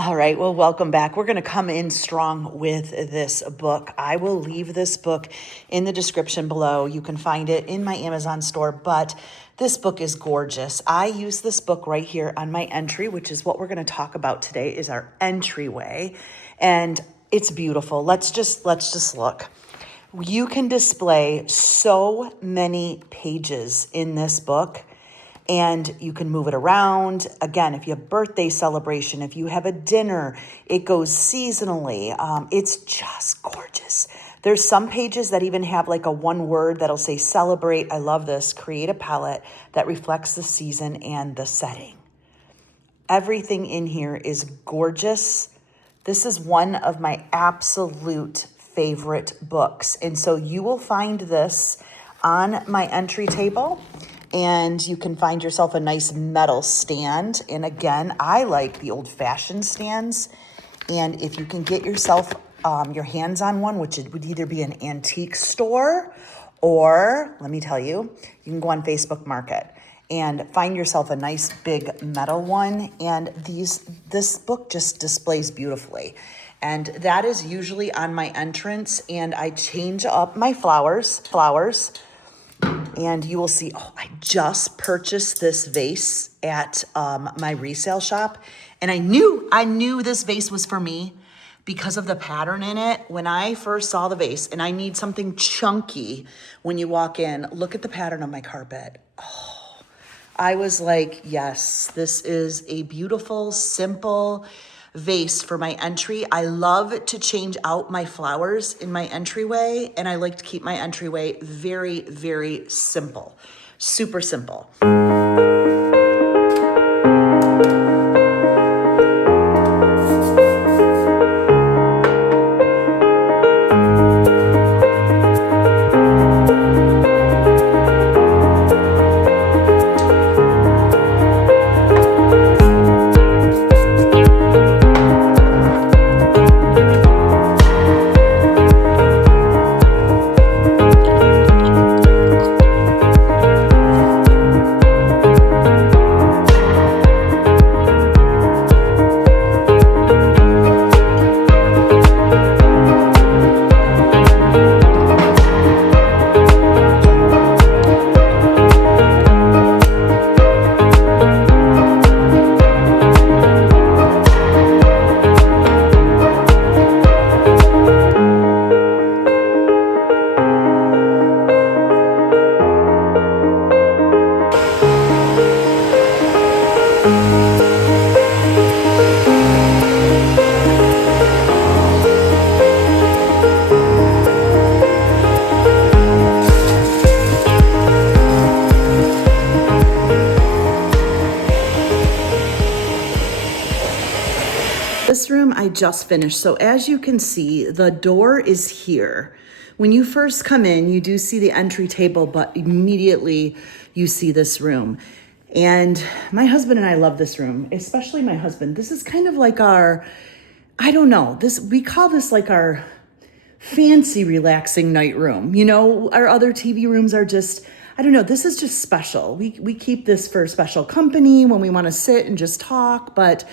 All right, well, welcome back. We're going to come in strong with this book. I will leave this book in the description below. You can find it in my Amazon store, but this book is gorgeous. I use this book right here on my entry, which is what we're going to talk about today, is our entryway. And it's beautiful. Let's just look. You can display so many pages in this book. And you can move it around. Again, if you have birthday celebration, if you have a dinner, it goes seasonally. It's just gorgeous. There's some pages that even have like a one word that'll say celebrate. I love this. Create a palette that reflects the season and the setting. Everything in here is gorgeous. This is one of my absolute favorite books. And so you will find this on my entry table. And you can find yourself a nice metal stand. And again, I like the old-fashioned stands. And if you can get yourself your hands on one, which it would either be an antique store or, let me tell you, you can go on Facebook Market and find yourself a nice big metal one. And this book just displays beautifully. And that is usually on my entrance. And I change up my flowers. And you will see, I just purchased this vase at my resale shop. And I knew this vase was for me because of the pattern in it. When I first saw the vase, and I need something chunky when you walk in, look at the pattern on my carpet. Oh, I was like, yes, this is a beautiful, simple vase for my entry. I love to change out my flowers in my entryway, and I like to keep my entryway very, very simple, super simple. This room I just finished. So as you can see, the door is here. When you first come in, you do see the entry table, but immediately you see this room. And my husband and I love this room, especially my husband. This is kind of like our, I don't know, we call this like our fancy relaxing night room. You know, our other TV rooms are just, I don't know, this is just special. We keep this for special company when we want to sit and just talk, but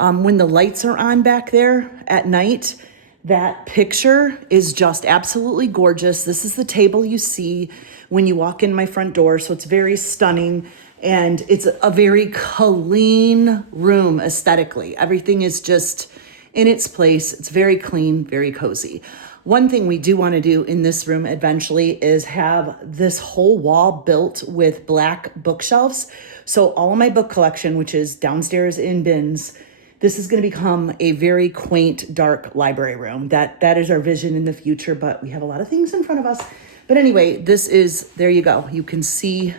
when the lights are on back there at night, that picture is just absolutely gorgeous. This is the table you see when you walk in my front door. So it's very stunning, and it's a very clean room aesthetically. Everything is just in its place. It's very clean, very cozy. One thing we do want to do in this room eventually is have this whole wall built with black bookshelves. So all of my book collection, which is downstairs in bins, this is going to become a very quaint, dark library room. That is our vision in the future, but we have a lot of things in front of us. But anyway, there you go. You can see,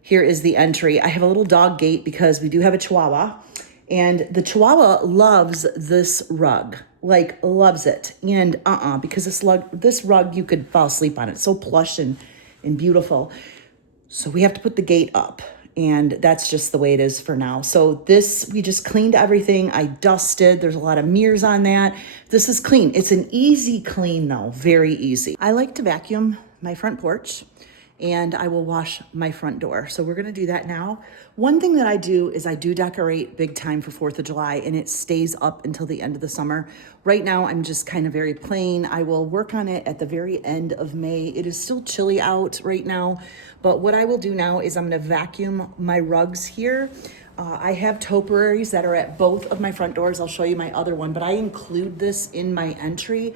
here is the entry. I have a little dog gate because we do have a Chihuahua, and the Chihuahua loves this rug, like loves it. And because this rug, you could fall asleep on it. It's so plush and beautiful. So we have to put the gate up. And that's just the way it is for now. So we just cleaned everything. I dusted. There's a lot of mirrors on that. This is clean. It's an easy clean though, very easy. I like to vacuum my front porch. and I will wash my front door. So we're gonna do that now. One thing that I do is I do decorate big time for 4th of July, and it stays up until the end of the summer. Right now, I'm just kind of very plain. I will work on it at the very end of May. It is still chilly out right now, but what I will do now is I'm gonna vacuum my rugs here. I have topiaries that are at both of my front doors. I'll show you my other one, but I include this in my entry.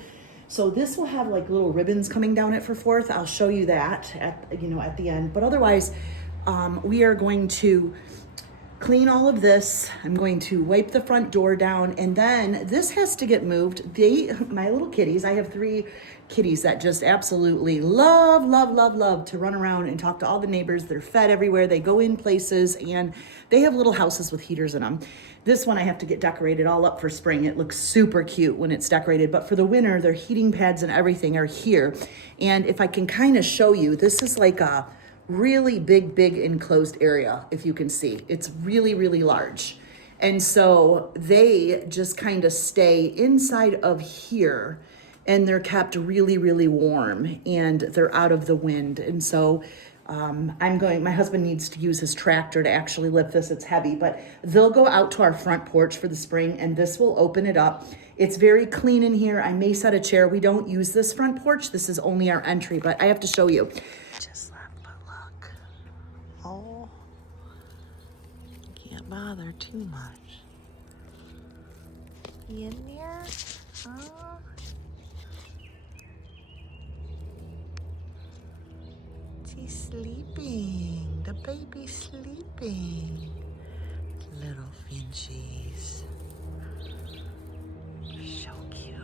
So this will have like little ribbons coming down it for 4th. I'll show you that at the end. But otherwise, we are going to clean all of this. I'm going to wipe the front door down, and then this has to get moved. My little kitties, I have 3 kitties that just absolutely love to run around and talk to all the neighbors. They're fed everywhere. They go in places, and they have little houses with heaters in them. This one I have to get decorated all up for spring. It looks super cute when it's decorated, but for the winter, their heating pads and everything are here. And if I can kind of show you, this is like a really big enclosed area, if you can see. It's really large. And so they just kind of stay inside of here, and they're kept really warm, and they're out of the wind. And so my husband needs to use his tractor to actually lift this. It's heavy, but they'll go out to our front porch for the spring, and this will open it up. It's very clean in here. I may set a chair. We don't use this front porch. This is only our entry, but I have to show you. Just look. Oh, can't bother too much. You in there? Oh. He's sleeping. The baby's sleeping. Little Finchies. So cute.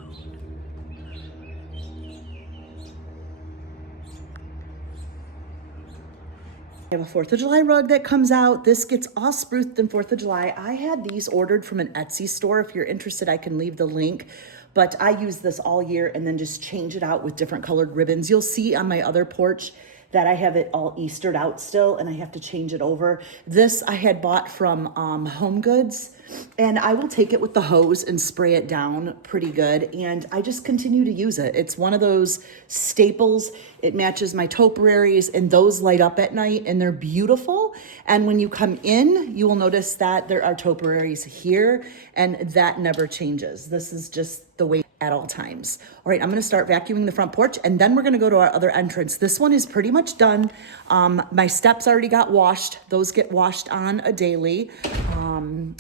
I have a 4th of July rug that comes out. This gets all spruced in 4th of July. I had these ordered from an Etsy store. If you're interested, I can leave the link. But I use this all year and then just change it out with different colored ribbons. You'll see on my other porch that I have it all Eastered out still, and I have to change it over. This I had bought from Home Goods, and I will take it with the hose and spray it down pretty good, and I just continue to use it. It's one of those staples. It matches my topiaries, and those light up at night, and they're beautiful. And when you come in, you will notice that there are topiaries here, and that never changes. This is just the way at all times. All right, I'm gonna start vacuuming the front porch, and then we're gonna go to our other entrance. This one is pretty much done. My steps already got washed. Those get washed on a daily.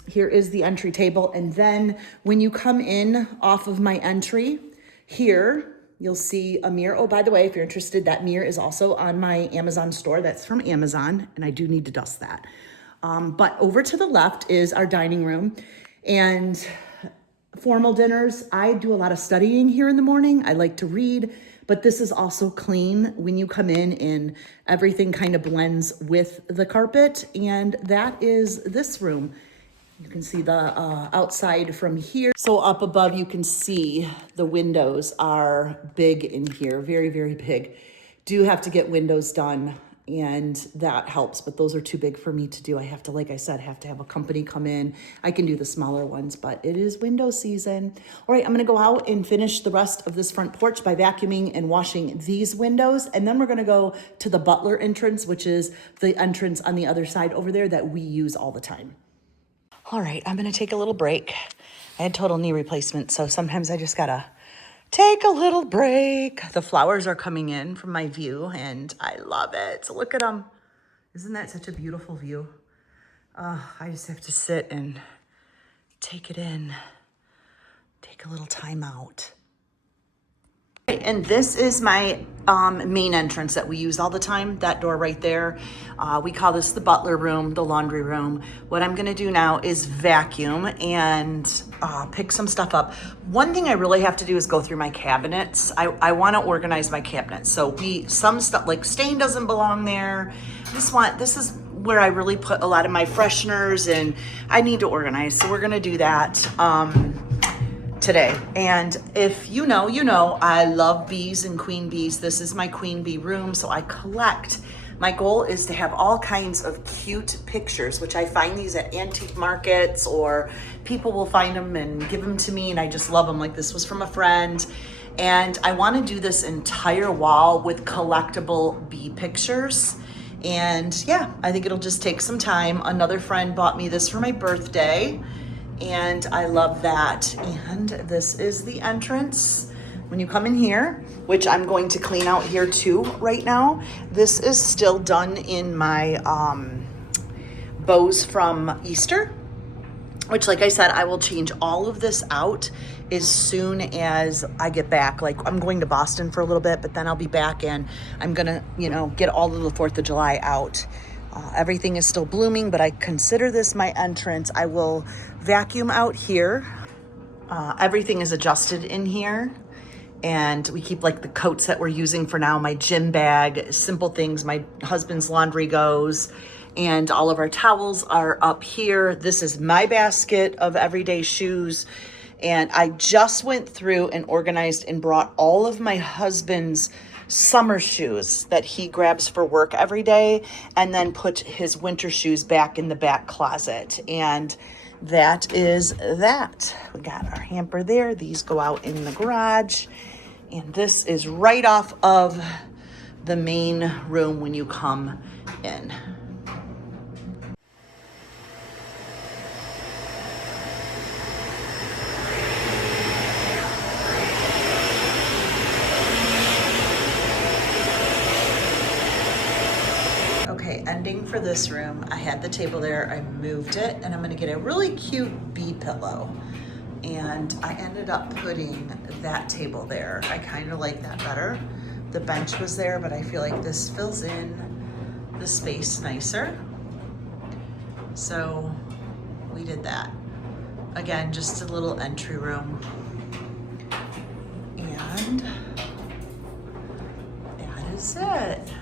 Here is the entry table. And then when you come in off of my entry here, you'll see a mirror. Oh, by the way, if you're interested, that mirror is also on my Amazon store. That's from Amazon, and I do need to dust that. But over to the left is our dining room. And formal dinners, I do a lot of studying here in the morning. I like to read, but this is also clean when you come in, and everything kind of blends with the carpet. And that is this room. You can see the outside from here. So up above, you can see the windows are big in here, very big. Do have to get windows done, and that helps, but those are too big for me to do. I have to, like I said, have to have a company come in. I can do the smaller ones, but it is window season. All right, I'm gonna go out and finish the rest of this front porch by vacuuming and washing these windows, and then we're gonna go to the butler entrance, which is the entrance on the other side over there that we use all the time. All right, I'm gonna take a little break. I had total knee replacement, so sometimes I just gotta take a little break. The flowers are coming in from my view, and I love it. So look at them. Isn't that such a beautiful view? I just have to sit and take it in, take a little time out. And this is my main entrance that we use all the time, that door right there. We call this the butler room, the laundry room. What I'm gonna do now is vacuum and pick some stuff up. One thing I really have to do is go through my cabinets. I wanna organize my cabinets. So some stuff, like stain doesn't belong there. This is where I really put a lot of my fresheners, and I need to organize. So we're gonna do that today. And if you know, I love bees and queen bees. This is my queen bee room. So I collect My goal is to have all kinds of cute pictures, which I find these at antique markets, or people will find them and give them to me, and I just love them. Like this was from a friend. And I want to do this entire wall with collectible bee pictures. And yeah, I think it'll just take some time. Another friend bought me this for my birthday, and I love that. And this is the entrance when you come in here, which I'm going to clean out here too right now. This is still done in my bows from Easter, which, like I said, I will change all of this out as soon as I get back. Like, I'm going to Boston for a little bit, but then I'll be back, and I'm gonna, you know, get all of the 4th of July out. Everything is still blooming, but I consider this my entrance. I will vacuum out here. Everything is adjusted in here. And we keep like the coats that we're using for now, my gym bag, simple things, my husband's laundry goes, and all of our towels are up here. This is my basket of everyday shoes. And I just went through and organized and brought all of my husband's summer shoes that he grabs for work every day, and then put his winter shoes back in the back closet. And that is that. We got our hamper there. These go out in the garage. And this is right off of the main room when you come in. Okay, ending for this room. I had the table there, I moved it, and I'm gonna get a really cute bee pillow. And I ended up putting that table there. I kind of like that better. The bench was there, but I feel like this fills in the space nicer. So we did that. Again, just a little entry room. And that is it.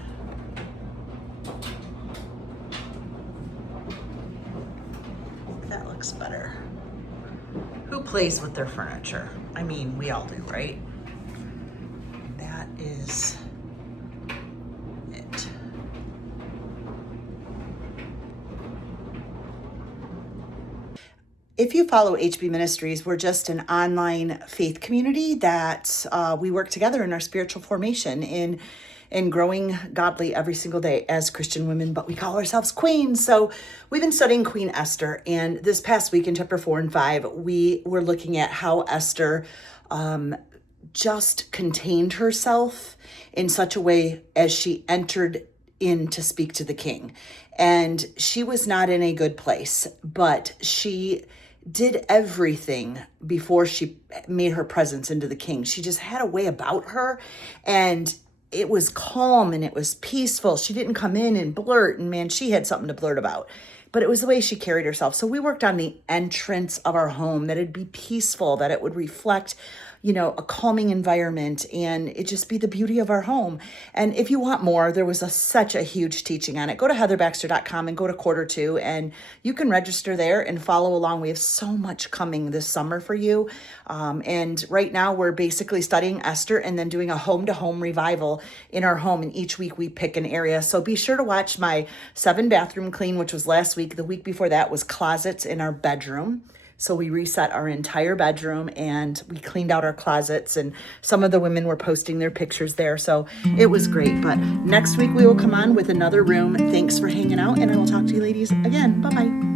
That looks better. Who plays with their furniture? I mean, we all do, right? That is it. If you follow HB Ministries, we're just an online faith community that we work together in our spiritual formation in growing godly every single day as Christian women, but we call ourselves queens. So we've been studying Queen Esther, and this past week in chapter 4 and 5, we were looking at how Esther just contained herself in such a way as she entered in to speak to the king. And she was not in a good place, but she did everything before she made her presence into the king. She just had a way about her, and it was calm and it was peaceful. She didn't come in and blurt, and man, she had something to blurt about. But it was the way she carried herself. So we worked on the entrance of our home, that it'd be peaceful, that it would reflect, you know, a calming environment, and it just be the beauty of our home. And if you want more, there was such a huge teaching on it. Go to heatherbaxter.com and go to Q2, and you can register there and follow along. We have so much coming this summer for you. And right now we're basically studying Esther and then doing a home-to-home revival in our home. And each week we pick an area. So be sure to watch my 7-bathroom clean, which was last week. The week before that was closets in our bedroom. So we reset our entire bedroom and we cleaned out our closets, and some of the women were posting their pictures there. So it was great. But next week we will come on with another room. Thanks for hanging out, and I will talk to you ladies again. Bye-bye.